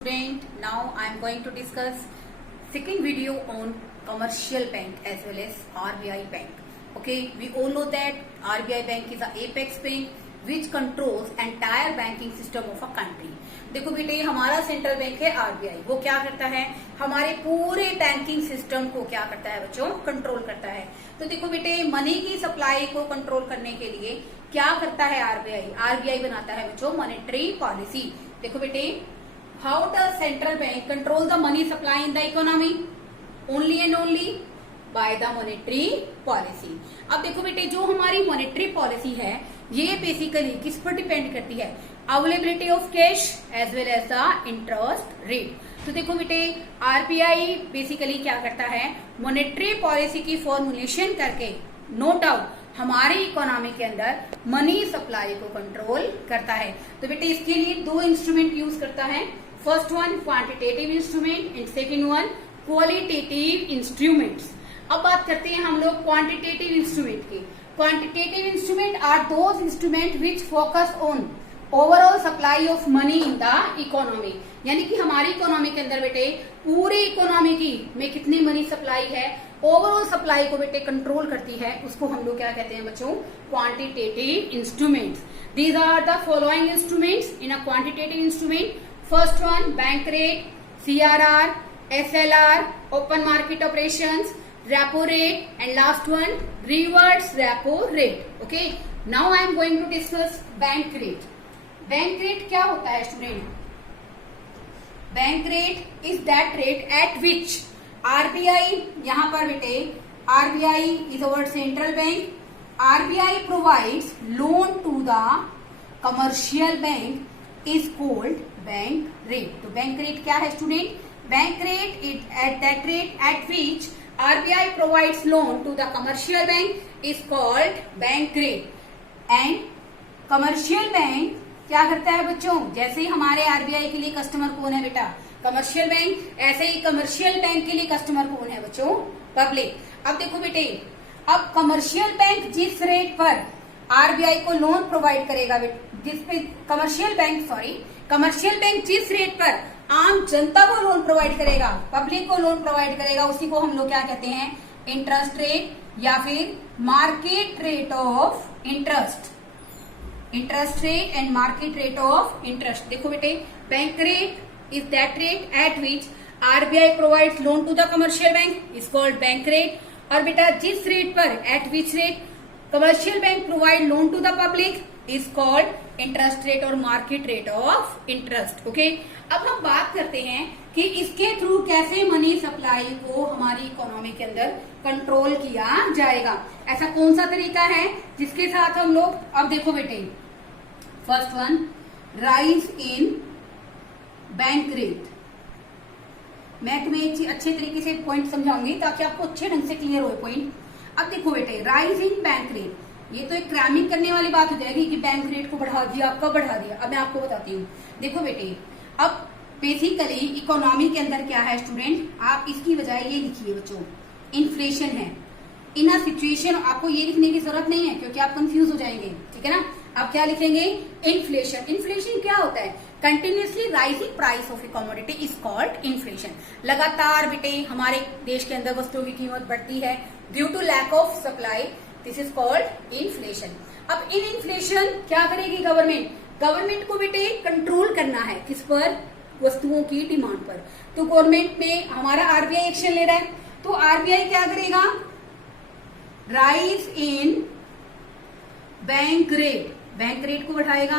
Student, now I am going to discuss second video on commercial bank as well as RBI bank. Okay, we all know that RBI bank is a apex bank which controls entire banking system of a country. देखो बेटे, हमारा central bank है RBI. वो क्या करता है? हमारे पूरे बैंकिंग सिस्टम को क्या करता है बच्चों? कंट्रोल करता है। तो देखो बेटे, मनी की सप्लाई को कंट्रोल करने के लिए क्या करता है आरबीआई? आरबीआई बनाता है बच्चों मॉनेटरी पॉलिसी। देखो बेटे, how does central bank control the money supply in the economy? Only and only by the monetary policy. अब देखो बेटे, जो हमारी मॉनेटरी पॉलिसी है ये बेसिकली किस पर डिपेंड करती है? Availability of cash as well as the interest rate. तो देखो बेटे, आरबीआई बेसिकली क्या करता है? मॉनेटरी पॉलिसी की फॉर्मुलेशन करके नो डाउट हमारी इकोनॉमी के अंदर मनी सप्लाई को कंट्रोल करता है। तो बेटे, इसके लिए दो इंस्ट्रूमेंट यूज करता है। First one quantitative instrument and second one qualitative instruments. अब बात करते हैं हम लोग क्वांटिटेटिव इंस्ट्रूमेंट की। Quantitative instrument are those instrument which focus on overall supply of money in the economy. यानी कि हमारी इकोनॉमी के अंदर बेटे पूरी इकोनॉमी की में कितनी मनी सप्लाई है, ओवरऑल सप्लाई को बेटे कंट्रोल करती है, उसको हम लोग क्या कहते हैं बच्चों? Quantitative instruments. These are the following instruments in a quantitative instrument. First one bank rate, CRR, SLR, open market operations, repo rate and last one reverse repo rate. Okay, now I am going to discuss bank rate. Bank rate क्या होता है student? Bank rate is that rate at which RBI, यहां पर बेटे RBI is our central bank, RBI provides loan to the commercial bank is called bank rate. तो bank rate क्या है student? Bank rate is at that rate at which RBI provides loan to the commercial bank is called bank rate. And commercial bank क्या करता है बच्चों? जैसे ही हमारे RBI के लिए कस्टमर कौन है बेटा? Commercial bank. ऐसे ही कमर्शियल बैंक के लिए कस्टमर कौन है बच्चों? पब्लिक। अब देखो बेटे, अब कमर्शियल बैंक जिस रेट पर आरबीआई को लोन प्रोवाइड करेगा, जिसपे कमर्शियल बैंक जिस रेट पर आम जनता को लोन प्रोवाइड करेगा, पब्लिक को लोन प्रोवाइड करेगा, उसी को हम लोग क्या कहते हैं? इंटरेस्ट रेट या फिर market rate of interest. Interest rate and market rate of interest. देखो बेटे, bank rate is that rate at which RBI provides loan to the commercial bank is called bank rate. और बेटा, जिस rate पर at which rate commercial bank provide loan to the public is called interest rate और market rate of interest. Okay, अब हम बात करते हैं कि इसके थ्रू कैसे मनी सप्लाई को हमारी इकोनॉमी के अंदर कंट्रोल किया जाएगा। ऐसा कौन सा तरीका है जिसके साथ हम लोग, अब देखो बेटे, first one rise in bank rate. मैं तुम्हें एक अच्छे तरीके से पॉइंट समझाऊंगी ताकि आपको अच्छे ढंग से क्लियर हो पॉइंट। अब देखो बेटे, राइज इन बैंक रेट, ये तो एक क्रैमिंग करने वाली बात हो जाएगी कि बैंक रेट को बढ़ा दिया, कब बढ़ा दिया। अब मैं आपको बताती हूँ। देखो बेटे, अब बेसिकली इकोनॉमी के अंदर क्या है स्टूडेंट? आप इसकी बजाय ये लिखिए बच्चों, इन्फ्लेशन है। इन अ सिचुएशन आपको ये लिखने की जरूरत नहीं है क्योंकि आप कंफ्यूज हो जाएंगे, ठीक है ना? आप क्या लिखेंगे? इन्फ्लेशन। इन्फ्लेशन क्या होता है? Continuously rising price of A commodity is called inflation. लगातार बेटे हमारे देश के अंदर वस्तुओं की कीमत बढ़ती है due to lack of supply, this is called inflation. अब इन इन्फ्लेशन क्या करेगी गवर्नमेंट? गवर्नमेंट को बेटे कंट्रोल करना है, किस पर? वस्तुओं की डिमांड पर। तो गवर्नमेंट में हमारा आरबीआई एक्शन ले रहा है, तो आरबीआई क्या करेगा? Rise in bank rate, bank rate को बढ़ाएगा।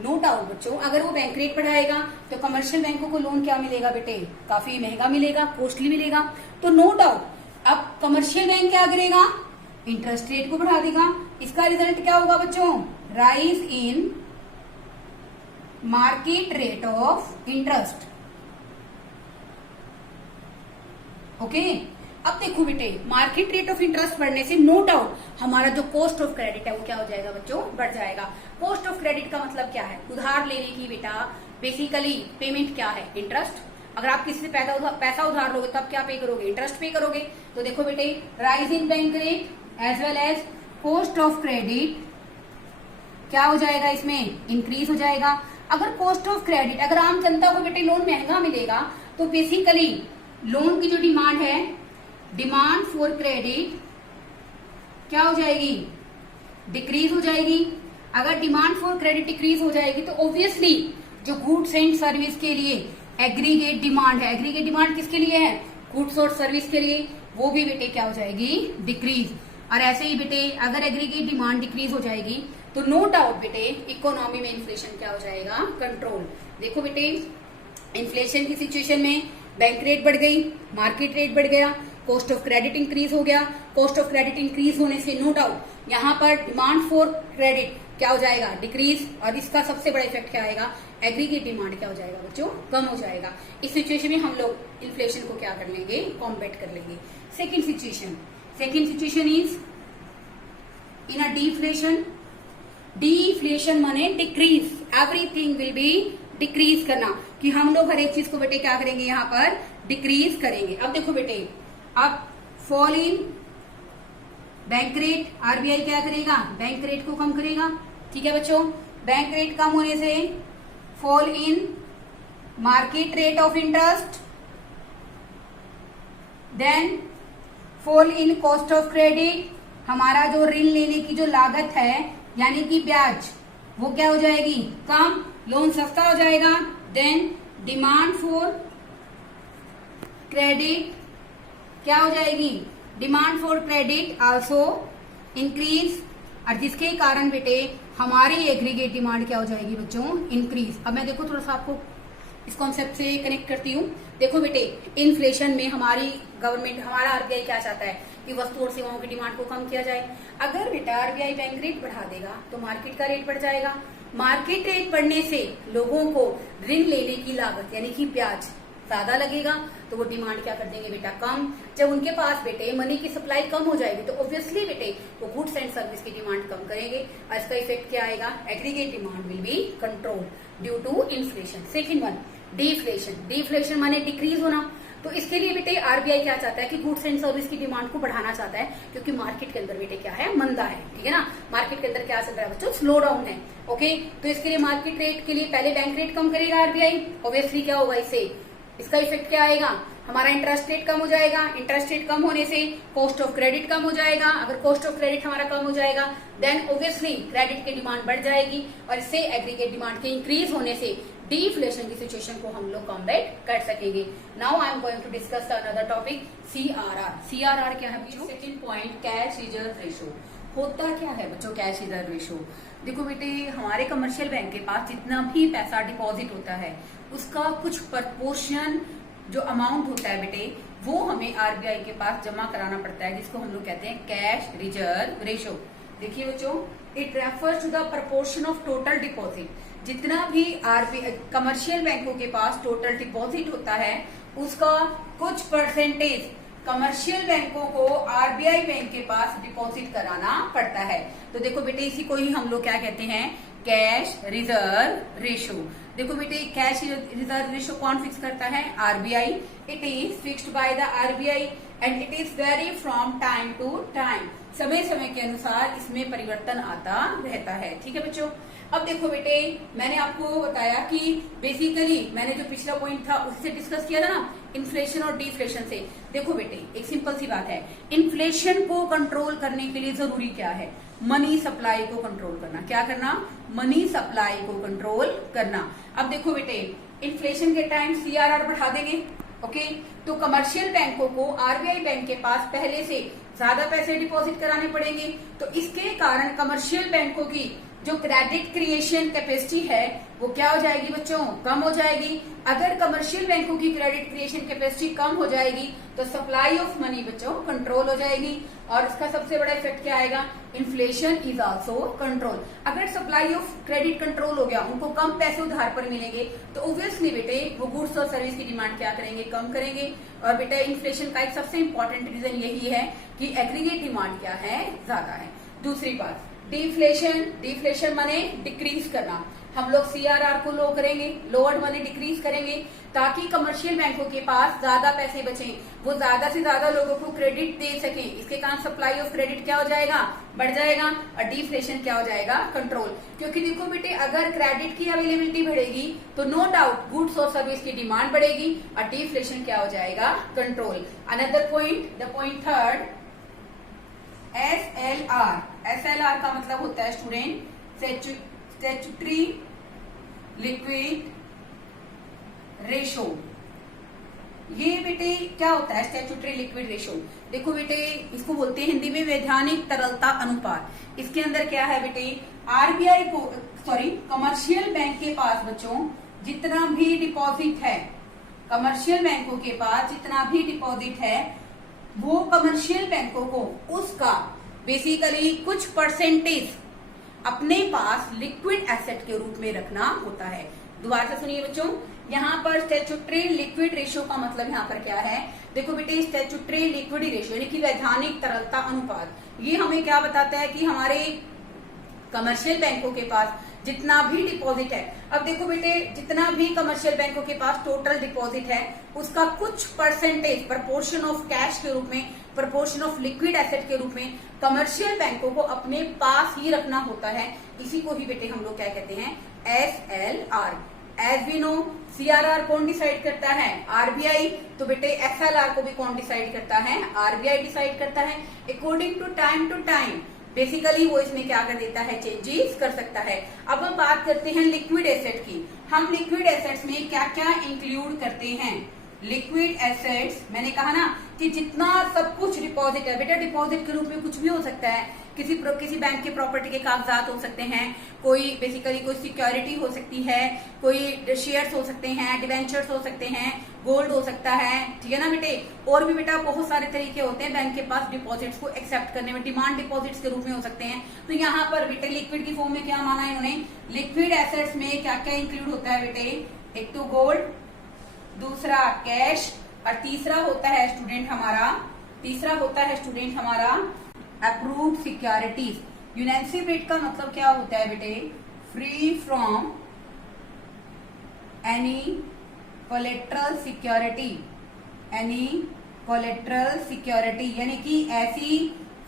नो डाउट बच्चों, अगर वो बैंक रेट बढ़ाएगा तो कमर्शियल बैंकों को लोन क्या मिलेगा बेटे? काफी महंगा मिलेगा, कॉस्टली मिलेगा। तो नो डाउट अब कमर्शियल बैंक क्या करेगा? इंटरेस्ट रेट को बढ़ा देगा। इसका रिजल्ट क्या होगा बच्चों? Rise in market rate of interest. Okay, अब देखो बेटे, मार्केट रेट ऑफ इंटरेस्ट बढ़ने से नो डाउट हमारा जो कॉस्ट ऑफ क्रेडिट है वो क्या हो जाएगा बच्चों? बढ़ जाएगा। कॉस्ट ऑफ क्रेडिट का मतलब क्या है? उधार लेने की बेटा बेसिकली पेमेंट क्या है? इंटरेस्ट। अगर आप किसी से पैसा उधार लोगे तब क्या पे करोगे? इंटरेस्ट पे करोगे। तो देखो बेटे, rise in bank rate as well as cost of credit क्या हो जाएगा? इसमें इंक्रीज हो जाएगा। अगर कॉस्ट ऑफ क्रेडिट, अगर आम जनता को बेटे लोन महंगा मिलेगा तो बेसिकली लोन की जो डिमांड है, डिमांड फॉर क्रेडिट क्या हो जाएगी, डिक्रीज हो जाएगी। अगर डिमांड फॉर क्रेडिट डिक्रीज हो जाएगी तो ऑब्वियसली जो गुड्स एंड सर्विस के लिए एग्रीगेट डिमांड है, एग्रीगेट डिमांड किसके लिए है, गुड्स और सर्विस के लिए, वो भी बेटे क्या हो जाएगी, डिक्रीज। और ऐसे ही बेटे अगर एग्रीगेट डिमांड डिक्रीज हो जाएगी तो नो डाउट बेटे इकोनॉमी में इन्फ्लेशन क्या हो जाएगा, कंट्रोल। देखो बेटे इन्फ्लेशन की सिचुएशन में बैंक रेट बढ़ गई, मार्केट रेट बढ़ गया, कॉस्ट ऑफ क्रेडिट इंक्रीज हो गया। कॉस्ट ऑफ क्रेडिट इंक्रीज होने से नो डाउट यहाँ पर डिमांड फॉर क्रेडिट क्या हो जाएगा, डिक्रीज। और इसका सबसे बड़ा इफेक्ट क्या आएगा, एग्रीगेट डिमांड क्या हो जाएगा बच्चों, कम हो जाएगा। इस सिचुएशन में हम लोग इन्फ्लेशन को क्या कर लेंगे, कॉम्बैट कर लेंगे। Second situation is in a deflation. Deflation माने decrease, everything will be decrease करना, कि हम लोग हर एक चीज को बेटे क्या करेंगे, यहाँ पर डिक्रीज करेंगे। अब देखो बेटे, अब fall in bank rate, RBI क्या करेगा, बैंक रेट को कम करेगा। ठीक है बच्चों, बैंक रेट कम होने से fall in market rate of interest, then fall in cost of credit, हमारा जो ऋण लेने की जो लागत है यानी कि ब्याज, वो क्या हो जाएगी, कम, लोन सस्ता हो जाएगा। देन डिमांड फॉर क्रेडिट क्या हो जाएगी, demand for credit also increase, और जिसके कारण बेटे हमारी एग्रीगेट डिमांड क्या हो जाएगी बच्चों, इंक्रीज। अब मैं देखो थोड़ा सा आपको इस कॉन्सेप्ट से कनेक्ट करती हूँ। देखो बेटे इन्फ्लेशन में हमारी गवर्नमेंट, हमारा आरबीआई क्या चाहता है कि वस्तु और सेवाओं की डिमांड को कम किया जाए। अगर बेटा आरबीआई बैंक रेट बढ़ा देगा तो मार्केट का रेट बढ़ जाएगा, मार्केट रेट बढ़ने से लोगों को ऋण लेने की लागत यानी कि ब्याज ज्यादा लगेगा, तो वो डिमांड क्या कर देंगे बेटा, कम। जब उनके पास बेटे मनी की सप्लाई कम हो जाएगी तो ऑब्वियसली बेटे वो गुड्स एंड सर्विस की डिमांड कम करेंगे, और इसका इफेक्ट क्या आएगा, aggregate demand will be control due to inflation. Second one deflation, deflation माने डिक्रीज होना। तो इसके लिए बेटे आरबीआई क्या चाहता है कि गुड्स एंड सर्विस की डिमांड को बढ़ाना चाहता है, क्योंकि मार्केट के अंदर बेटे क्या है, मंदा है। ठीक है ना, मार्केट के अंदर क्या चल रहा है बच्चों, स्लो डाउन है। ओके, तो इसके लिए मार्केट रेट के लिए पहले बैंक रेट कम करेगा आरबीआई, ऑब्वियसली क्या होगा, इससे इसका इफेक्ट क्या आएगा, हमारा इंटरेस्ट रेट कम हो जाएगा। इंटरेस्ट रेट कम होने से कॉस्ट ऑफ क्रेडिट कम हो जाएगा। अगर कॉस्ट ऑफ क्रेडिट हमारा कम हो जाएगा देन ऑब्वियसली क्रेडिट की डिमांड बढ़ जाएगी, और इससे एग्रीगेट डिमांड के इंक्रीज होने से डिफ्लेशन की सिचुएशन को हम लोग कॉम्बैट कर सकेंगे। Now I am going to discuss another topic, CRR. CRR क्या है बच्चों, second point, cash reserve ratio. होता क्या है बच्चों कैश रिजर्व रेशो, देखो बेटे हमारे कमर्शियल बैंक के पास जितना भी पैसा डिपॉजिट होता है उसका कुछ प्रपोर्शन जो अमाउंट होता है बेटे वो हमें आरबीआई के पास जमा कराना पड़ता है, जिसको हम लोग कहते हैं कैश रिजर्व रेशो। देखिए बच्चों, it refers to the proportion of total deposit. जितना भी आरबीआई कमर्शियल बैंकों के पास टोटल डिपॉजिट होता है उसका कुछ परसेंटेज कमर्शियल बैंकों को आरबीआई बैंक के पास डिपॉजिट कराना पड़ता है। तो देखो बेटे इसी को ही हम लोग क्या कहते हैं, कैश रिजर्व रेशो। देखो बेटे कैश रिजर्व रेशो कौन फिक्स करता है, RBI. It is fixed by the RBI and it is vary from time to time. समय समय के अनुसार इसमें परिवर्तन आता रहता है। ठीक है बच्चों, अब देखो बेटे मैंने आपको बताया कि बेसिकली मैंने जो पिछला पॉइंट था उससे डिस्कस किया था ना, इन्फ्लेशन और डिफ्लेशन से। देखो बेटे एक सिंपल सी बात है, इन्फ्लेशन को कंट्रोल करने के लिए जरूरी क्या है, मनी सप्लाई को कंट्रोल करना। क्या करना, मनी सप्लाई को कंट्रोल करना। अब देखो बेटे इन्फ्लेशन के टाइम सीआरआर बढ़ा देंगे, ओके, तो कमर्शियल बैंकों को आरबीआई बैंक के पास पहले से ज्यादा पैसे डिपॉजिट कराने पड़ेंगे। तो इसके कारण कमर्शियल बैंकों की जो क्रेडिट क्रिएशन कैपेसिटी है वो क्या हो जाएगी बच्चों, कम हो जाएगी। अगर कमर्शियल बैंकों की क्रेडिट क्रिएशन कैपेसिटी कम हो जाएगी तो सप्लाई ऑफ मनी बच्चों कंट्रोल हो जाएगी, और इसका सबसे बड़ा इफेक्ट क्या आएगा, इन्फ्लेशन इज आल्सो कंट्रोल। अगर सप्लाई ऑफ क्रेडिट कंट्रोल हो गया, उनको कम पैसे उधार पर मिलेंगे तो ऑब्वियसली बेटे वो गुड्स और सर्विस की डिमांड क्या करेंगे, कम करेंगे। और बेटा इन्फ्लेशन का एक सबसे इंपॉर्टेंट रीजन यही है कि एग्रीगेट डिमांड क्या है, ज्यादा है। दूसरी बात डिफ्लेशन, डिफ्लेशन माने डिक्रीज करना। हम लोग CRR को लो करेंगे, लोअर मनी डिक्रीज करेंगे, ताकि कमर्शियल बैंकों के पास ज्यादा पैसे बचें, वो ज्यादा से ज्यादा लोगों को क्रेडिट दे सकें। इसके कारण सप्लाई ऑफ क्रेडिट क्या हो जाएगा, बढ़ जाएगा, और डिफ्लेशन क्या हो जाएगा, कंट्रोल। क्योंकि देखो बेटे, अगर क्रेडिट की अवेलेबिलिटी बढ़ेगी तो नो डाउट गुड्स और सर्विस की डिमांड बढ़ेगी, और डिफ्लेशन क्या हो जाएगा, control. Another point, the point third, SLR। SLR का मतलब होता है स्टूडेंट स्टैट्यूटरी लिक्विड रेशो। ये बेटे क्या होता है स्टैट्यूटरी लिक्विड रेशो? देखो बेटे, इसको बोलते हैं हिंदी में वैधानिक तरलता अनुपात। इसके अंदर क्या है बेटे, RBI को कमर्शियल बैंक के पास बच्चों जितना भी डिपॉजिट है, कमर्शियल बैंकों के पास जितना भी डिपॉजिट है, वो कमर्शियल बैंकों को उसका बेसिकली कुछ परसेंटेज अपने पास लिक्विड एसेट के रूप में रखना होता है। दोबारा से सुनिए बच्चों, यहाँ पर स्टैट्यूटरी लिक्विड रेशियो का मतलब यहाँ पर क्या है, देखो बेटे, स्टैट्यूटरी लिक्विड रेशियो यानी कि वैधानिक तरलता अनुपात, ये हमें क्या बताता है कि हमारे कमर्शियल बैंकों के पास जितना भी डिपॉजिट है, अब देखो बेटे, जितना भी कमर्शियल बैंकों के पास टोटल डिपॉजिट है, उसका कुछ परसेंटेज प्रपोर्शन ऑफ कैश के रूप में, प्रपोर्शन ऑफ लिक्विड एसेट के रूप में कमर्शियल बैंकों को अपने पास ही रखना होता है। इसी को ही बेटे हम लोग क्या कहते हैं, SLR। As we know, CRR कौन डिसाइड करता है, RBI। तो बेटे SLR को भी कौन डिसाइड करता है, RBI डिसाइड करता है। अकॉर्डिंग टू टाइम बेसिकली वो इसमें क्या कर देता है, चेंजेस कर सकता है। अब हम बात करते हैं लिक्विड एसेट की। हम लिक्विड एसेट्स में क्या क्या इंक्लूड करते हैं, लिक्विड एसेट्स, मैंने कहा ना कि जितना सब कुछ डिपॉजिट है बेटा, डिपॉजिट के रूप में कुछ भी हो सकता है, किसी बैंक के प्रॉपर्टी के कागजात हो सकते हैं, कोई बेसिकली कोई सिक्योरिटी हो सकती है, कोई शेयर्स हो सकते हैं, डिवेंचर्स हो सकते हैं, गोल्ड हो सकता है, ठीक है ना बेटे। और भी बेटा बहुत सारे तरीके होते हैं बैंक के पास डिपॉजिट्स को एक्सेप्ट करने में, डिमांड डिपॉजिट्स के रूप में हो सकते हैं। तो यहाँ पर बेटे लिक्विड की फॉर्म में क्या माना इन्होंने, लिक्विड एसेट्स में क्या क्या इंक्लूड होता है बेटे, एक तो गोल्ड, दूसरा कैश, और तीसरा होता है स्टूडेंट हमारा अप्रूव्ड सिक्योरिटीज। यूनेंसिव रेट का मतलब क्या होता है बेटे, free from any collateral security, यानी कि ऐसी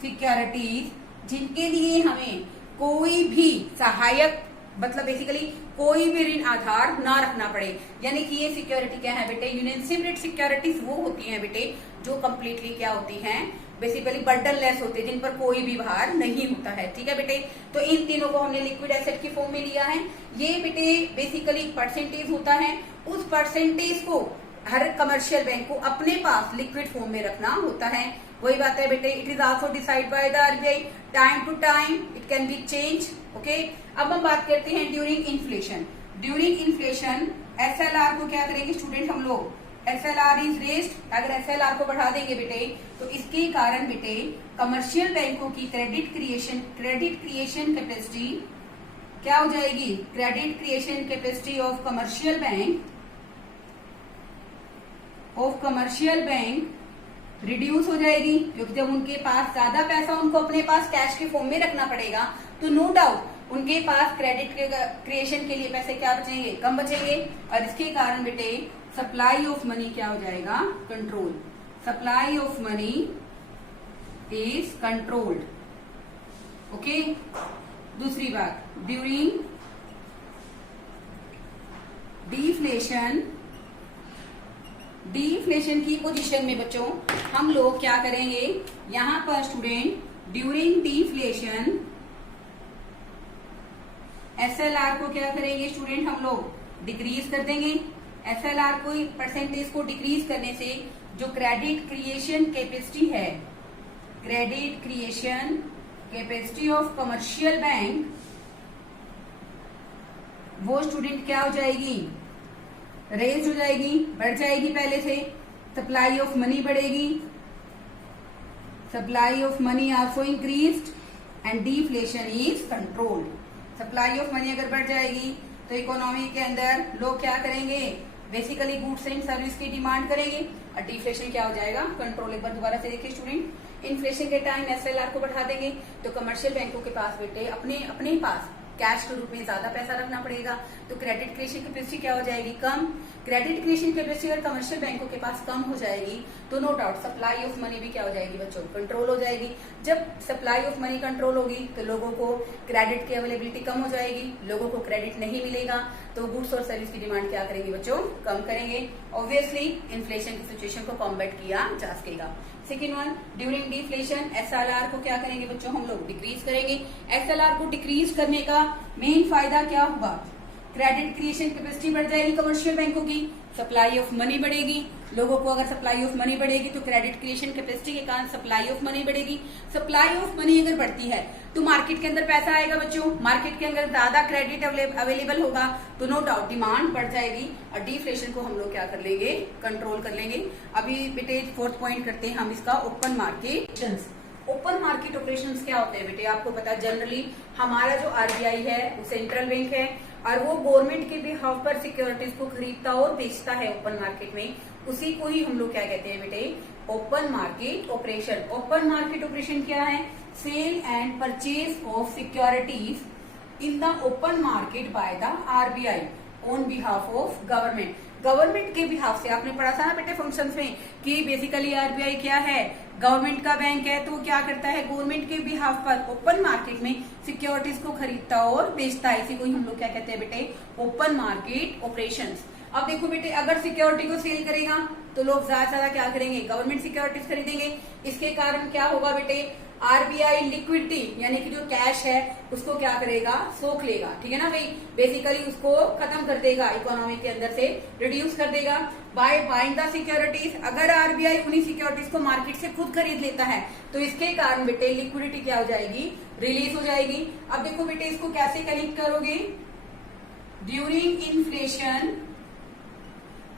सिक्योरिटीज जिनके लिए हमें कोई भी सहायक, मतलब बेसिकली कोई भी ऋण आधार ना रखना पड़े। यानी कि ये सिक्योरिटी क्या है बेटे, यूनेंसिव रेट सिक्योरिटीज वो होती हैं बेटे जो कंप्लीटली क्या होती हैं, बेसिकली बर्डन लेस होते हैं, जिन पर कोई भी भार नहीं होता है, ठीक है बेटे। तो इन तीनों को हमने लिक्विड एसेट की फॉर्म में लिया है। ये बेटे बेसिकली परसेंटेज होता है, उस परसेंटेज को हर कमर्शियल बैंक को अपने पास लिक्विड फॉर्म में रखना होता है। वही बात है बेटे, it is also decide by the RBI, time to time it can be change, okay. अब हम बात करते हैं ड्यूरिंग इन्फ्लेशन SLR को क्या करेंगे स्टूडेंट हम लोग, SLR इज रेस्ड। अगर SLR को बढ़ा देंगे बेटे तो इसके कारण बेटे कमर्शियल बैंकों की क्रेडिट क्रिएशन कैपेसिटी क्या हो जाएगी, credit creation capacity of commercial bank reduce हो जाएगी, क्योंकि जब उनके पास ज्यादा पैसा उनको अपने पास कैश के फॉर्म में रखना पड़ेगा, तो नो डाउट उनके पास क्रेडिट क्रिएशन के लिए पैसे क्या बचेंगे, कम बचेंगे। और इसके कारण बेटे सप्लाई ऑफ मनी क्या हो जाएगा, control. Supply of money is controlled, okay. दूसरी बात, ड्यूरिंग डिफ्लेशन की पोजीशन में बच्चों हम लोग क्या करेंगे, यहां पर स्टूडेंट ड्यूरिंग डिफ्लेशन SLR को क्या करेंगे स्टूडेंट, हम लोग डिक्रीज कर देंगे। SLR को परसेंटेज को डिक्रीज करने से जो क्रेडिट क्रिएशन कैपेसिटी है, credit creation capacity of commercial bank, वो स्टूडेंट क्या हो जाएगी, रेज हो जाएगी, बढ़ जाएगी पहले से। सप्लाई ऑफ मनी बढ़ेगी, supply of money also increased and deflation is controlled. Supply of money अगर बढ़ जाएगी तो इकोनॉमी के अंदर लोग क्या करेंगे, बेसिकली गुड्स एंड सर्विस की डिमांड करेंगे, और डिफ्लेशन क्या हो जाएगा, कंट्रोल। एक बार दोबारा से देखिए स्टूडेंट, इन्फ्लेशन के टाइम SLR को बढ़ा देंगे तो कमर्शियल बैंकों के पास बेटे अपने पास कैश के रूप में ज्यादा पैसा रखना पड़ेगा, तो क्रेडिट क्रिएशन कैपेसिटी क्या हो जाएगी, कम। क्रेडिट क्रिएशन कैपेसिटी अगर कमर्शियल बैंकों के पास कम हो जाएगी तो no doubt supply of money भी क्या हो जाएगी बच्चों, कंट्रोल हो जाएगी। जब सप्लाई ऑफ मनी कंट्रोल होगी तो लोगों को क्रेडिट की अवेलेबिलिटी कम हो जाएगी, लोगों को क्रेडिट नहीं मिलेगा तो गुड्स और सर्विस की डिमांड क्या करेंगे बच्चों, कम करेंगे। ऑब्वियसली इन्फ्लेशन की सिचुएशन को कॉम्बैट किया जा सकेगा। Second one, during deflation SLR को क्या करेंगे बच्चों, हम लोग डिक्रीज करेंगे। एसएलआर को डिक्रीज करने का मेन फायदा क्या होगा, क्रेडिट क्रिएशन कैपेसिटी बढ़ जाएगी कमर्शियल बैंकों की, सप्लाई ऑफ मनी बढ़ेगी। लोगों को अगर सप्लाई ऑफ मनी बढ़ेगी तो क्रेडिट क्रिएशन कैपेसिटी के कारण सप्लाई ऑफ मनी बढ़ेगी। सप्लाई ऑफ मनी अगर बढ़ती है तो मार्केट के अंदर पैसा आएगा बच्चों, मार्केट के अंदर ज्यादा क्रेडिट अवेलेबल होगा तो नो डाउट डिमांड बढ़ जाएगी और डिफ्लेशन को हम लोग क्या कर लेंगे, कंट्रोल कर लेंगे। अभी बेटे फोर्थ पॉइंट करते हैं हम इसका, open market. Open market operations क्या होते हैं बेटे, आपको पता है जनरली हमारा जो आरबीआई है वो सेंट्रल बैंक है और वो गवर्नमेंट के बिहाफ पर सिक्योरिटीज को खरीदता और बेचता है ओपन मार्केट में, उसी को ही हम लोग क्या कहते हैं बेटे, open market operation. Open market operation क्या है, sale and purchase of securities in the open market by the RBI on behalf of government. Government के बिहाफ से आपने पढ़ा था ना बेटे फंक्शंस में कि बेसिकली आरबीआई क्या है, गवर्नमेंट का बैंक है, तो क्या करता है गवर्नमेंट के बिहाफ पर ओपन मार्केट में सिक्योरिटीज को खरीदता और बेचता है, इसी को ही हम लोग क्या कहते हैं बेटे, ओपन मार्केट ऑपरेशंस। अब देखो बेटे अगर सिक्योरिटी को सेल करेगा तो लोग ज्यादा से ज्यादा क्या करेंगे, गवर्नमेंट सिक्योरिटीज खरीदेंगे। इसके कारण क्या होगा बेटे, आरबीआई लिक्विडिटी यानी कि जो कैश है उसको क्या करेगा, सोख लेगा, ठीक है ना भाई, बेसिकली उसको खत्म कर देगा, इकोनॉमी के अंदर से रिड्यूस कर देगा बाय बाइंग द सिक्योरिटीज। अगर आरबीआई उन्हीं सिक्योरिटीज को मार्केट से खुद खरीद लेता है तो इसके कारण बेटे लिक्विडिटी क्या हो जाएगी, रिलीज हो जाएगी। अब देखो बेटे इसको कैसे कनेक्ट करोगे, ड्यूरिंग इन्फ्लेशन।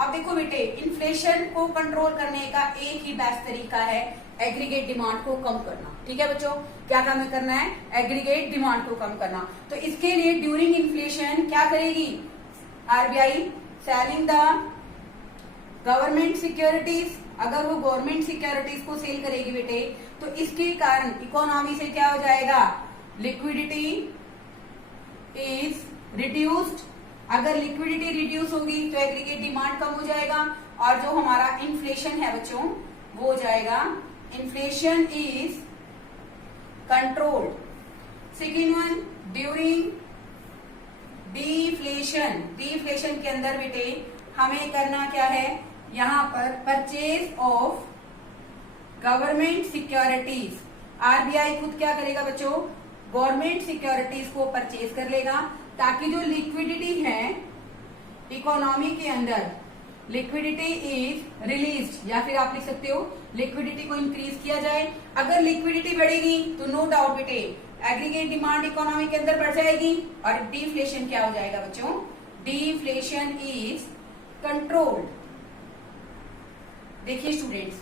अब देखो बेटे इन्फ्लेशन को कंट्रोल करने का एक ही बेस्ट तरीका है एग्रीगेट डिमांड को कम करना, ठीक है बच्चों, क्या काम करना है, एग्रीगेट डिमांड को कम करना। तो इसके लिए ड्यूरिंग इन्फ्लेशन क्या करेगी RBI, selling the government securities. अगर वो गवर्नमेंट सिक्योरिटीज को सेल करेगी बेटे तो इसके कारण इकोनॉमी से क्या हो जाएगा, लिक्विडिटी इज रिड्यूस्ड। अगर लिक्विडिटी रिड्यूस होगी तो एग्रीगेट डिमांड कम हो जाएगा और जो हमारा इन्फ्लेशन है बच्चों वो हो जाएगा, inflation is controlled. Second one, during deflation. Deflation के अंदर बेटे हमें करना क्या है, यहां पर purchase of government securities. RBI खुद क्या करेगा बच्चों, गवर्नमेंट सिक्योरिटीज को परचेज कर लेगा ताकि जो लिक्विडिटी है इकोनॉमी के अंदर, लिक्विडिटी इज रिलीज्ड, या फिर आप लिख सकते हो लिक्विडिटी को इंक्रीज किया जाए। अगर लिक्विडिटी बढ़ेगी तो नो डाउट बेटे एग्रीगेट डिमांड इकोनॉमी के अंदर बढ़ जाएगी और डिफ्लेशन क्या हो जाएगा बच्चों, डिफ्लेशन इज कंट्रोल्ड। देखिए स्टूडेंट्स,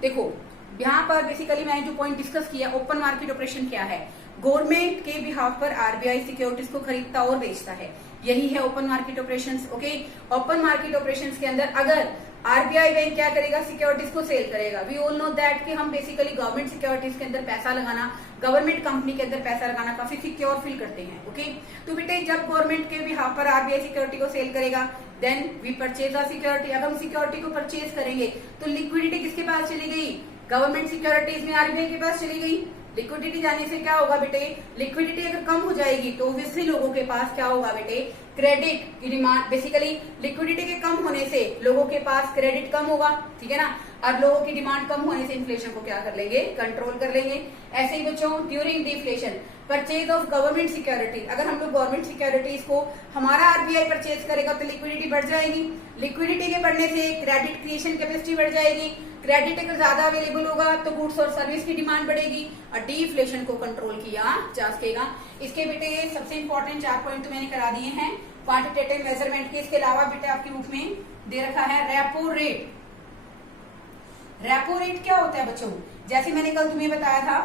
देखो यहाँ पर बेसिकली मैंने जो पॉइंट डिस्कस किया, ओपन मार्केट ऑपरेशन क्या है, गवर्नमेंट के बिहाफ पर आरबीआई सिक्योरिटीज को खरीदता और बेचता है, यही है open market operations. Okay, open market operations के अंदर अगर आरबीआई बैंक क्या करेगा, सिक्योरिटीज को सेल करेगा। वी ऑल नो दैट कि हम बेसिकली गवर्नमेंट सिक्योरिटीज के अंदर पैसा लगाना, गवर्नमेंट कंपनी के अंदर पैसा लगाना काफी सिक्योर फील करते हैं। ओके, तो बेटे जब गवर्नमेंट के बिहाफ पर आरबीआई सिक्योरिटी को सेल करेगा then we purchase the security. अगर हम सिक्योरिटी को परचेज करेंगे तो लिक्विडिटी किसके पास चली गई, गवर्नमेंट सिक्योरिटीज में आरबीआई के पास चली गई। लिक्विडिटी जाने से क्या होगा बेटे, लिक्विडिटी अगर कम हो जाएगी तो ऑब्वियसली लोगों के पास क्या होगा बेटे, क्रेडिट की डिमांड, बेसिकली लिक्विडिटी के कम होने से लोगों के पास क्रेडिट कम होगा, ठीक है ना, और लोगों की डिमांड कम होने से इन्फ्लेशन को क्या कर लेंगे, कंट्रोल कर लेंगे। ऐसे ही बच्चों during deflation purchase of government securities, अगर हम लोग गवर्नमेंट सिक्योरिटीज को हमारा आरबीआई परचेज करेगा तो लिक्विडिटी बढ़ जाएगी, लिक्विडिटी के बढ़ने से क्रेडिट क्रिएशन कैपेसिटी बढ़ जाएगी, क्रेडिट अगर ज्यादा अवेलेबल होगा तो गुड्स और सर्विस की डिमांड बढ़ेगी और डिफ्लेशन को कंट्रोल किया जा सकेगा। इसके बेटे सबसे इंपॉर्टेंट 4 पॉइंट तो मैंने करा दिए हैं क्वांटिटेटिव मेजरमेंट के। इसके अलावा बेटे आपके बुक में दे रखा है रेपो रेट। रेपो रेट क्या होता है बच्चों, जैसे मैंने कल तुम्हें बताया था,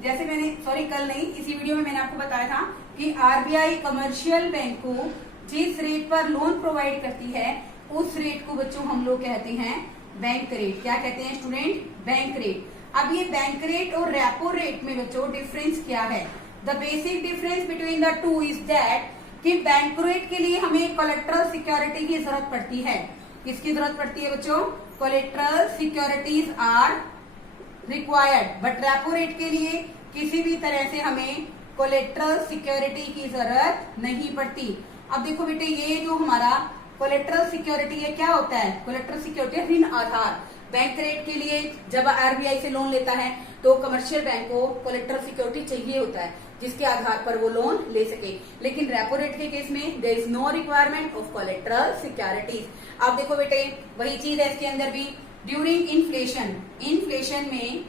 जैसे मैंने कल नहीं, इसी वीडियो में मैंने आपको बताया था कि आरबीआई कमर्शियल बैंक को जिस रेट पर लोन प्रोवाइड करती है उस रेट को बच्चों हम लोग कहते हैं बैंक रेट। क्या कहते हैं स्टूडेंट, बैंक रेट। अब ये बैंक रेट और रेपो रेट में बच्चों डिफरेंस क्या है, the basic difference between the two is that कि बैंकरेट के लिए हमें कोलेट्रल सिक्योरिटी की जरूरत पड़ती है। किसकी जरूरत पड़ती है बच्चों? Collateral securities are required, but repo rate के लिए किसी भी तरह से हमें कोलेट्रल सिक्योरिटी की जरूरत नहीं पड़ती। अब देखो बेटे, ये जो हमारा कोलेट्रल सिक्योरिटी है क्या होता है? कोलेट्रल सिक्योरिटी ऋण आधार। बैंक रेट के लिए जब आरबीआई से लोन लेता है तो कमर्शियल बैंक को कोलेट्रल सिक्योरिटी चाहिए होता है जिसके आधार पर वो लोन ले सके, लेकिन रेपो रेट के केस में there is no requirement of collateral securities. अब देखो बेटे, वही चीज है इसके अंदर भी। ड्यूरिंग इन्फ्लेशन, इन्फ्लेशन में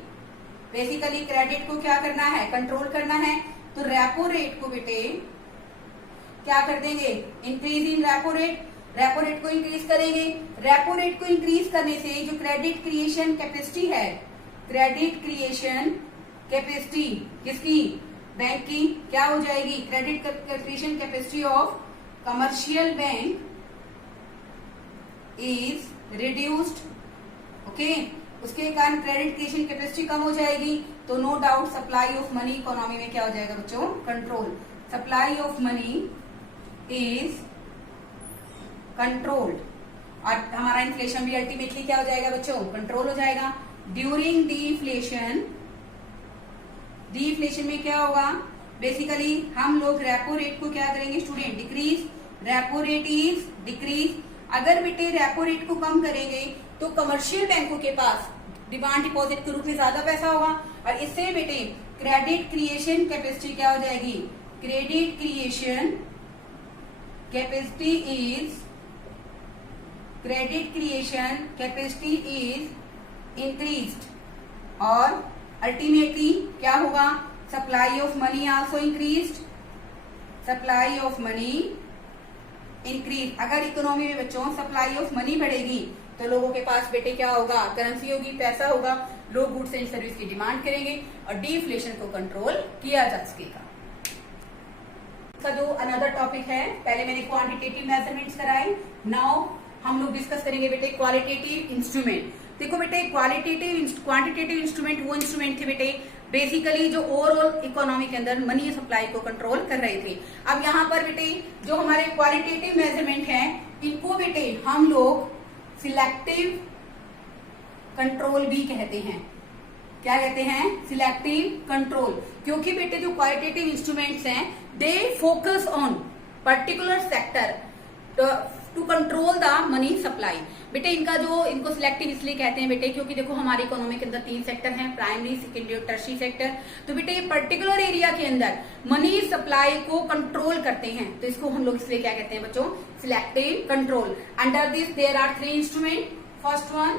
बेसिकली क्रेडिट को क्या करना है? कंट्रोल करना है। तो रेपो रेट को बेटे क्या कर देंगे? Increase in repo rate, repo rate को इंक्रीज करेंगे। रेपो रेट को इंक्रीज करने से जो क्रेडिट क्रिएशन कैपेसिटी है, क्रेडिट क्रिएशन कैपेसिटी किसकी? बैंक की क्या हो जाएगी? Credit creation capacity of commercial bank is reduced. Okay, उसके कारण क्रेडिट क्रिएशन कैपेसिटी कम हो जाएगी, तो no doubt supply of money economy में क्या हो जाएगा बच्चों? Control. Supply of money is controlled और हमारा इन्फ्लेशन भी अल्टीमेटली क्या हो जाएगा बच्चों? कंट्रोल हो जाएगा। ड्यूरिंग डिफ्लेशन, डिफ्लेशन में क्या होगा? बेसिकली हम लोग रेपो रेट को क्या करेंगे student? Decrease. Repo rate is decrease. अगर बेटे रेपो रेट को कम करेंगे तो कमर्शियल बैंकों के पास डिमांड डिपॉजिट के रूप में ज्यादा पैसा होगा और इससे बेटे क्रेडिट क्रिएशन कैपेसिटी क्या हो जाएगी? Credit creation capacity is, credit creation capacity is increased और अल्टीमेटली क्या होगा? Supply of money also increased. Supply of money increase. अगर इकोनॉमी में बच्चों सप्लाई ऑफ मनी बढ़ेगी तो लोगों के पास बेटे क्या होगा? करेंसी होगी, पैसा होगा, लोग गुड्स एंड सर्विस की डिमांड करेंगे और डिफ्लेशन को कंट्रोल किया जा सकेगा। इसका जो अनदर टॉपिक है, पहले मैंने क्वांटिटेटिव मेजरमेंट्स कराए, नाउ हम लोग डिस्कस करेंगे बेटे क्वालिटेटिव इंस्ट्रूमेंट। देखो बेटे, क्वांटिटेटिव इंस्ट्रूमेंट वो इंस्ट्रूमेंट थे बेटे बेसिकली जो ओवरऑल इकोनॉमी के अंदर मनी सप्लाई को कंट्रोल कर रहे थे। अब यहाँ पर बेटे जो हमारे क्वालिटेटिव मेजरमेंट हैं, इनको बेटे हम लोग सिलेक्टिव कंट्रोल भी कहते हैं। क्या कहते हैं? Selective control. क्योंकि बेटे जो क्वालिटेटिव इंस्ट्रूमेंट्स हैं they focus on particular sector to control the money supply. बेटे इनको सिलेक्टिव इसलिए कहते हैं बेटे क्योंकि देखो हमारी इकोनॉमी के अंदर 3 सेक्टर हैं, प्राइमरी, सेकेंडरी और टर्शियरी सेक्टर। तो बेटे पर्टिकुलर एरिया के अंदर मनी सप्लाई को कंट्रोल करते हैं, तो इसको हम लोग इसलिए क्या कहते हैं बच्चों? Selective control. Under this there are 3 instrument. First one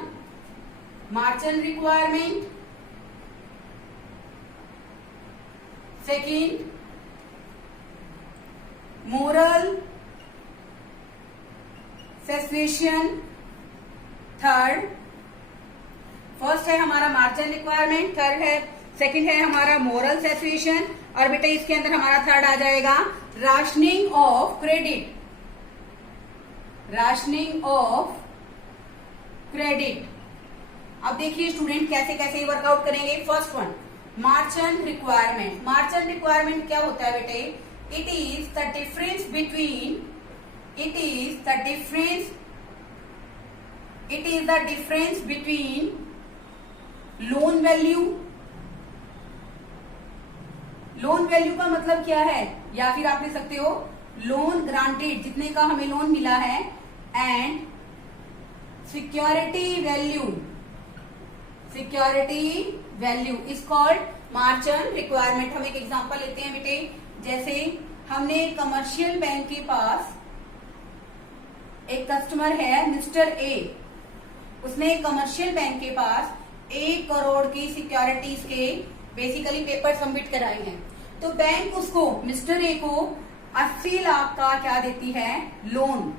margin requirement, second moral saturation, third first है हमारा मार्जिन रिक्वायरमेंट, थर्ड है सेकंड है हमारा मोरल सैचुरेशन और बेटा इसके अंदर हमारा थर्ड आ जाएगा rationing of credit. Rationing of credit. अब देखिए स्टूडेंट कैसे कैसे वर्कआउट करेंगे। First one margin requirement. Margin requirement क्या होता है बेटे? It is the difference between, it is the difference between loan value, loan value का मतलब क्या है? या फिर आप लिख सकते हो लोन ग्रांटेड, जितने का हमें लोन मिला है, and security value. Security value is called margin requirement. हम एक एग्जांपल लेते हैं बेटे, जैसे हमने कमर्शियल बैंक के पास एक कस्टमर है मिस्टर ए, उसने कमर्शियल बैंक के पास 1 करोड़ की सिक्योरिटीज के बेसिकली पेपर सबमिट कराए हैं। तो बैंक उसको मिस्टर ए को 80 लाख का क्या देती है? लोन।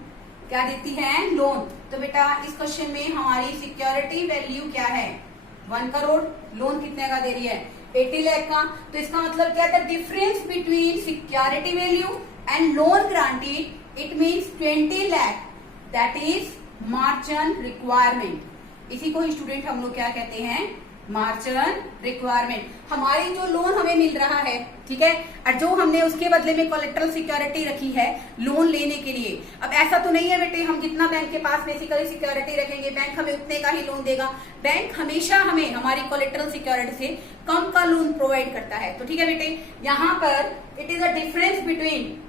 क्या देती है? लोन। तो बेटा इस क्वेश्चन में हमारी सिक्योरिटी वैल्यू क्या है? 1 करोड़। लोन कितने का दे रही है? 80 लाख का। तो इसका मतलब क्या था? Difference between security value and loan granted it means 20 lakh, that is margin requirement. इसी को स्टूडेंट हम लोग क्या कहते हैं? मार्जिन रिक्वायरमेंट, हमारी जो लोन हमें मिल रहा है, ठीक है, और जो हमने उसके बदले में कोलेटरल सिक्योरिटी रखी है लोन लेने के लिए। अब ऐसा तो नहीं है बेटे हम जितना बैंक के पास बेसिकली सिक्योरिटी रखेंगे बैंक हमें उतने का ही लोन देगा। बैंक हमेशा हमें हमारी कोलेटरल सिक्योरिटी से कम का लोन प्रोवाइड करता है। तो ठीक है बेटे, यहाँ पर it is a difference between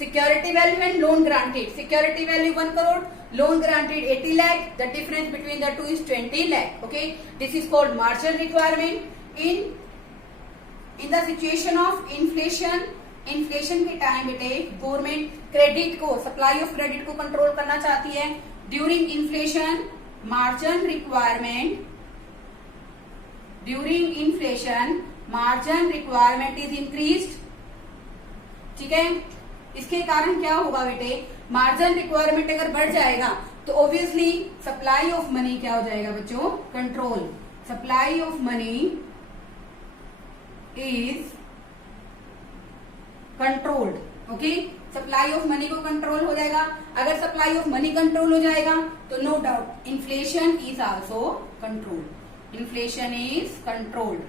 security value and loan granted. Security value 1 crore, loan granted 80 lakh. The difference between the two is 20 lakh. Okay, this is called margin requirement. In the situation of inflation, inflation के time बेटे government credit को, supply of credit को control करना चाहती है। During inflation margin requirement, during inflation margin requirement is increased. ठीक है, इसके कारण क्या होगा बेटे, मार्जिन रिक्वायरमेंट अगर बढ़ जाएगा तो ऑब्वियसली सप्लाई ऑफ मनी क्या हो जाएगा बच्चों, control. Supply of money is controlled. Okay, supply of money को कंट्रोल हो जाएगा। अगर सप्लाई ऑफ मनी कंट्रोल हो जाएगा तो no doubt inflation is also controlled. Inflation is controlled,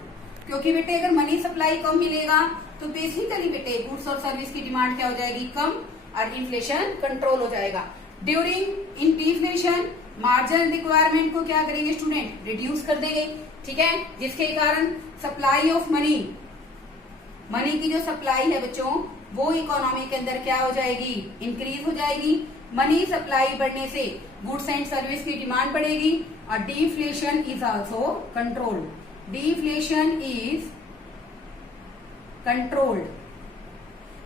क्योंकि बेटे अगर मनी सप्लाई कम मिलेगा तो बेसिकली बेटे गुड्स और सर्विस की डिमांड क्या हो जाएगी, कम, और इन्फ्लेशन कंट्रोल हो जाएगा। During in deflation margin requirement को क्या करेंगे स्टूडेंट, रिड्यूस कर देंगे। ठीक है, जिसके कारण सप्लाई ऑफ मनी, मनी की जो सप्लाई है बच्चों वो इकोनॉमी के अंदर क्या हो जाएगी, इंक्रीज हो जाएगी। मनी सप्लाई बढ़ने से गुड्स एंड सर्विस की डिमांड बढ़ेगी और deflation is also controlled. Deflation is controlled.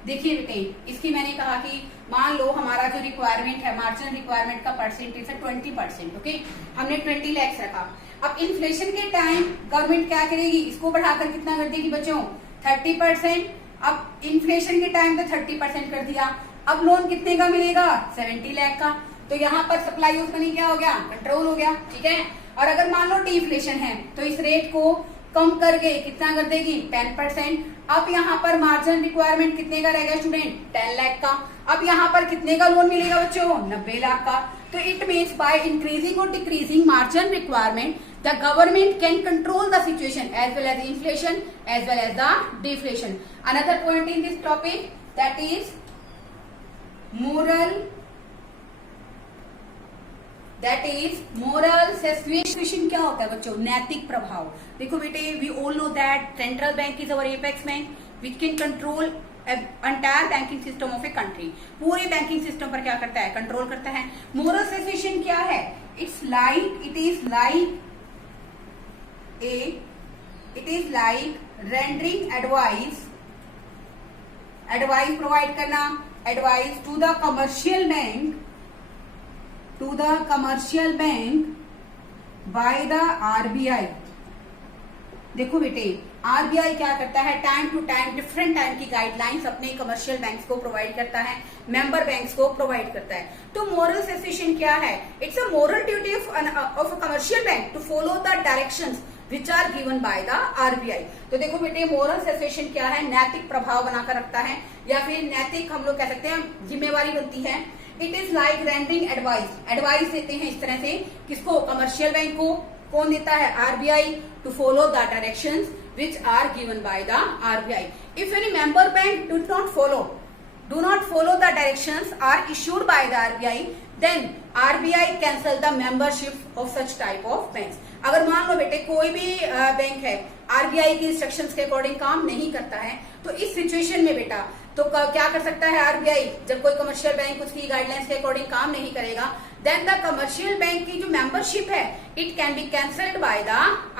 देखिए बेटे, इसकी मैंने कहा कि मान लो हमारा जो रिक्वायरमेंट है मार्जिन रिक्वायरमेंट का परसेंटेज है 20%। ओके, हमने 20 लाख रखा। अब इन्फ्लेशन के टाइम गवर्नमेंट क्या करेगी, इसको बढ़ाकर कितना कर देगी बच्चों, 30%। अब इन्फ्लेशन के टाइम पे 30% कर दिया। अब लोन कितने का मिलेगा, 70 लाख का। तो यहाँ पर सप्लाई ऑफ मनी क्या हो गया, कंट्रोल हो गया। ठीक है, और अगर मान लो डिफ्लेशन है तो इस रेट को कम करके कितना कर देगी, 10%। अब यहाँ पर मार्जिन रिक्वायरमेंट कितने का रहेगा स्टूडेंट, 10 लाख का। अब यहाँ पर कितने का लोन मिलेगा बच्चों, 90 लाख का। तो इट मीन्स बाय इंक्रीजिंग और decreasing margin requirement the government can control the situation as well as inflation as well as the deflation. Another point in this topic that is moral, that is moral situation. क्या होता है बच्चों, नैतिक प्रभाव। देखो बेटे, we all know that central bank is our apex bank which can control entire banking system of a country. पूरे banking system पर क्या करता है, कंट्रोल करता है। मोरल सिचुएशन क्या है, it is like rendering advice provide करना, advice to the commercial bank by the RBI. देखो बेटे, आरबीआई क्या करता है, time to time different time की गाइडलाइंस अपने कमर्शियल बैंक्स को प्रोवाइड करता है, मेंबर बैंक्स को प्रोवाइड करता है। तो मोरल सिचुएशन क्या है, it's a moral duty of a commercial bank to follow the directions which are given by the RBI. तो देखो बेटे, मोरल सिचुएशन क्या है, नैतिक प्रभाव बनाकर रखता है, या फिर नैतिक हम लोग कह सकते हैं जिम्मेवारी बनती है। It is like rendering advice देते हैं इस तरह से, किसको, कमर्शियल बैंक को। कौन देता है, RBI, to follow the directions which are given by the RBI. If any member bank do not follow the directions are issued by the RBI, then RBI cancel the membership of such type of banks. अगर मान लो बेटे कोई भी bank है RBI की instructions के according काम नहीं करता है, तो इस सिचुएशन में बेटा तो क्या कर सकता है आरबीआई, जब कोई कमर्शियल बैंक उसकी गाइडलाइंस के अकॉर्डिंग काम नहीं करेगा, देन द कमर्शियल बैंक की जो मेंबरशिप है it can be cancelled by the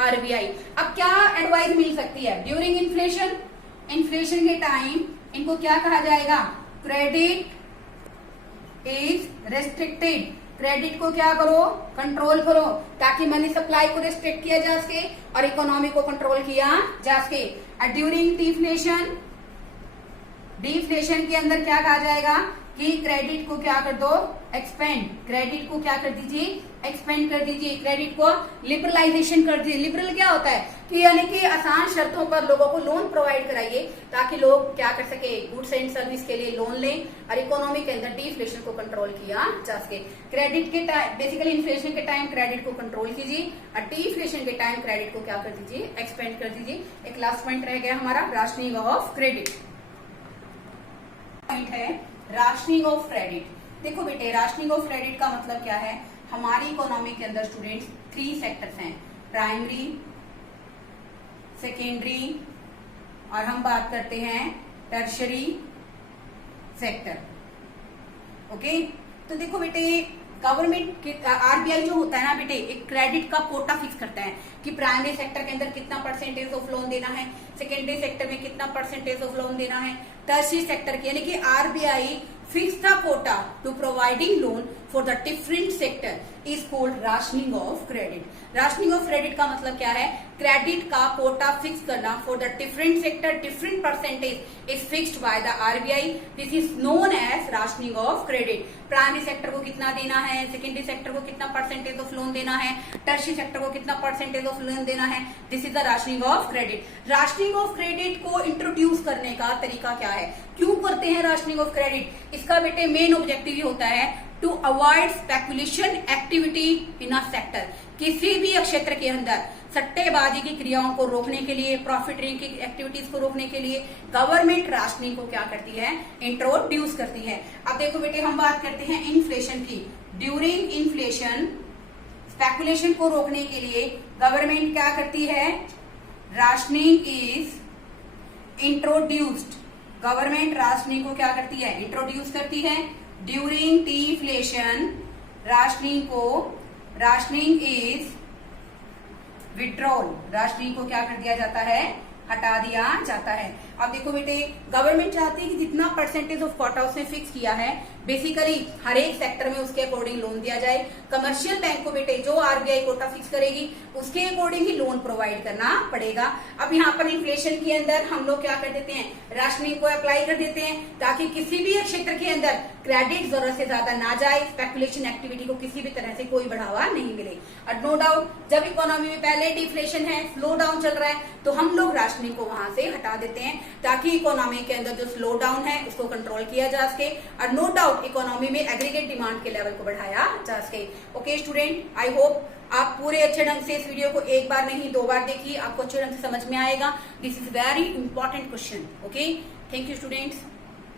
RBI. अब क्या एडवाइस मिल सकती है, ड्यूरिंग इन्फ्लेशन के टाइम इनको क्या कहा जाएगा, क्रेडिट इज रेस्ट्रिक्टेड। क्रेडिट को क्या करो, कंट्रोल करो, ताकि मनी सप्लाई को रेस्ट्रिक्ट किया जा सके और इकोनॉमी को कंट्रोल किया जा सके। ड्यूरिंग डिफ्लेशन के अंदर क्या कहा जाएगा, कि क्रेडिट को क्या कर दो, एक्सपेंड, क्रेडिट को क्या कर दीजिए, एक्सपेंड कर दीजिए, क्रेडिट को लिबरलाइजेशन कर दीजिए। लिबरल क्या होता है कि यानी कि आसान शर्तों पर लोगों को लोन प्रोवाइड कराइए ताकि लोग क्या कर सके, गुड्स एंड सर्विस के लिए लोन लें और इकोनॉमी के अंदर डिफ्लेशन को कंट्रोल किया जा सके। क्रेडिट के टाइम, बेसिकली इन्फ्लेशन के टाइम क्रेडिट को कंट्रोल कीजिए और डिफ्लेशन के टाइम क्रेडिट को क्या कर दीजिए, एक्सपेंड कर दीजिए। एक लास्ट पॉइंट रह गया हमारा, राशनिंग ऑफ क्रेडिट। पॉइंट है राशनिंग ऑफ क्रेडिट। देखो बेटे, राशनिंग ऑफ क्रेडिट का मतलब क्या है, हमारी इकोनॉमी के अंदर स्टूडेंट्स 3 सेक्टर्स हैं, प्राइमरी, सेकेंडरी और हम बात करते हैं टर्शरी सेक्टर। ओके, तो देखो बेटे, गवर्नमेंट के आरबीआई जो होता है ना बेटे, एक क्रेडिट का कोटा फिक्स करता है कि प्राइमरी सेक्टर के अंदर कितना परसेंटेज ऑफ लोन देना है, सेकेंडरी सेक्टर में कितना परसेंटेज ऑफ लोन देना है, टर्शरी सेक्टर की, यानी कि RBI fix the quota to providing loan for the different sector is called rationing of credit. Rationing of credit का मतलब क्या है, क्रेडिट का कोटा फिक्स करना for the different sector, different percentage is fixed by the RBI, this is known as rationing of credit. Primary sector को कितना देना है, सेकेंडरी सेक्टर को कितना परसेंटेज ऑफ लोन देना है, टर्शरी सेक्टर को कितना परसेंटेज ऑफ लोन देना है, this is the rationing of credit. Rationing of credit को इंट्रोड्यूस करने का तरीका क्या है, क्यों करते हैं राशनिंग ऑफ क्रेडिट? इसका बेटे मेन ऑब्जेक्टिव ही होता है to avoid speculation activity in a sector. किसी भी क्षेत्र के अंदर सट्टेबाजी की क्रियाओं को रोकने के लिए, प्रॉफिटरिंग की एक्टिविटीज को रोकने के लिए गवर्नमेंट राशनिंग को क्या करती है, इंट्रोड्यूस करती है। अब देखो बेटे, हम बात करते हैं इन्फ्लेशन की। ड्यूरिंग इन्फ्लेशन स्पेकुलेशन को रोकने के लिए गवर्नमेंट क्या करती है, rationing is introduced. Government rationing को क्या करती है, इंट्रोड्यूस करती है। During deflation rationing is withdrawal, rationing को क्या कर दिया जाता है, हटा दिया जाता है। अब देखो बेटे, गवर्नमेंट चाहती है कि जितना परसेंटेज ऑफ कोटा उसने फिक्स किया है, बेसिकली हर एक सेक्टर में उसके अकॉर्डिंग लोन दिया जाए। कमर्शियल बैंक को बेटे जो आरबीआई कोटा फिक्स करेगी उसके अकॉर्डिंग ही लोन प्रोवाइड करना पड़ेगा। अब यहाँ पर इन्फ्लेशन के अंदर हम लोग क्या कर देते हैं, राशनिंग को अप्लाई कर देते हैं ताकि किसी भी क्षेत्र के अंदर क्रेडिट जरूरत से ज्यादा ना जाए, स्पेकुलेशन एक्टिविटी को किसी भी तरह से कोई बढ़ावा नहीं मिले। और नो डाउट जब इकोनॉमी में पहले डिफ्लेशन है, स्लो डाउन चल रहा है, तो हम लोग राशनिंग को वहां से हटा देते हैं ताकि इकोनॉमी के अंदर जो स्लो डाउन है उसको कंट्रोल किया जा सके और नो डाउट इकोनॉमी में एग्रीगेट डिमांड के लेवल को बढ़ाया जा सके। ओके स्टूडेंट, आई होप आप पूरे अच्छे ढंग से इस वीडियो को एक बार नहीं 2 बार देखिए, आपको अच्छे ढंग से समझ में आएगा। This is very important question. Okay, thank you students.